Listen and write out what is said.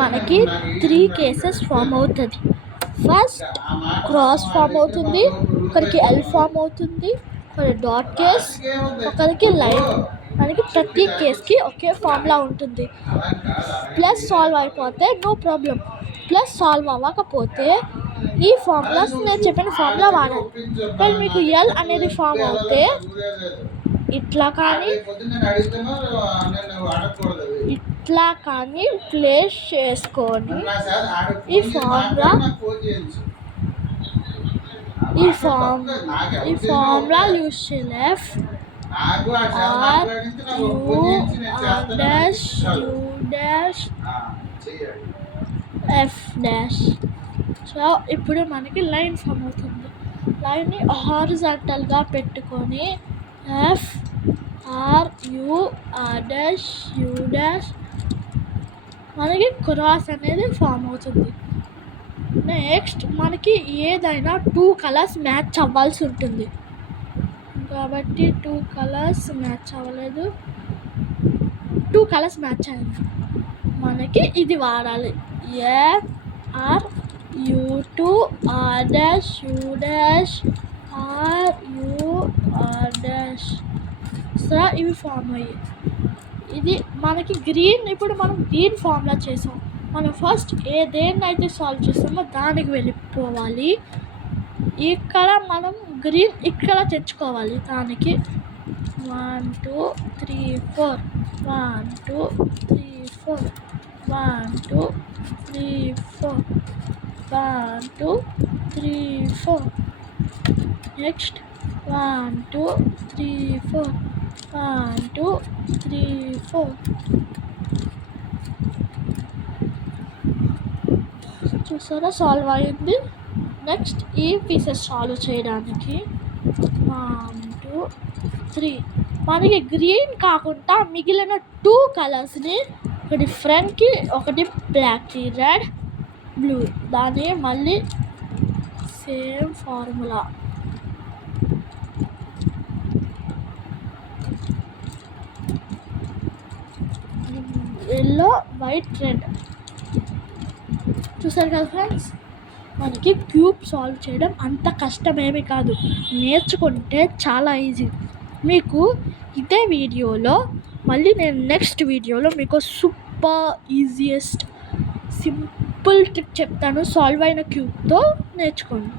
మనకి 3 cases form అవుతుంది. First cross form అవుతుంది, ఒకరికి ఎల్ ఫామ్ అవుతుంది, ఒకరి డాట్ కేస్, ఒకరికి లైన్. మనకి ప్రతి కేస్కి ఒకే ఫార్ములా ఉంటుంది. ప్లస్ సాల్వ్ అయిపోతే నో ప్రాబ్లం. ప్లస్ సాల్వ్ అవ్వకపోతే ఈ ఫార్ములాస్ నేను చెప్పిన ఫార్ములా వాడాలి. కానీ మీకు ఎల్ అనేది ఫామ్ అవుతే ఇట్లా కానీ ప్లేస్ చేసుకొని ఈ ఫార్ములా యూజ్ చేయాలి. F dash. సో ఇప్పుడు మనకి లైన్ ఫామ్ అవుతుంది. లైన్ని హారిజాంటల్గా పెట్టుకొని FRUR' మనకి క్రాస్ అనేది ఫామ్ అవుతుంది. నెక్స్ట్ మనకి ఏదైనా 2 కలర్స్ మ్యాచ్ అవ్వాల్సి ఉంటుంది. కాబట్టి 2 కలర్స్ మ్యాచ్ అవ్వలేదు, 2 కలర్స్ మ్యాచ్ అయింది. మనకి ఇది వాడాలి. FRUR' సో ఇవి ఫామ్ అయ్యాయి. ఇది మనకి గ్రీన్. ఇప్పుడు మనం గ్రీన్ ఫార్ములా చేసాం. మనం ఫస్ట్ దేన్నైతే సాల్వ్ చేస్తామో దానికి వెళ్ళిపోవాలి. ఇక్కడ మనం గ్రీన్ ఇక్కడ తెచ్చుకోవాలి. దానికి 1 2 3 4 1 2 3 4 1 2 3 4 1 2 3 4. నెక్స్ట్ 1 2 3 4 1 2 3 4. చూసారా, సాల్వ్ అయింది. నెక్స్ట్ ఈ పీసెస్ సాల్వ్ చేయడానికి 1 2 3. మనకి గ్రీన్ కాకుండా మిగిలిన 2 కలర్స్ని, ఒకటి ఫ్రంట్కి, ఒకటి బ్లాక్కి, రెడ్ బ్లూ, దాన్ని మళ్ళీ same formula yellow white red. చూసారు కదా ఫ్రెండ్స్, మనకి క్యూబ్ సాల్వ్ చేయడం అంత కష్టమేమీ కాదు, నేర్చుకుంటే చాలా ఈజీ. మీకు ఇదే వీడియోలో మళ్ళీ నేను నెక్స్ట్ వీడియోలో మీకు సూపర్ ఈజియెస్ట్ సింపుల్ ట్రిక్ చెప్తాను. సాల్వ్ అయిన క్యూబ్తో నేర్చుకోండి.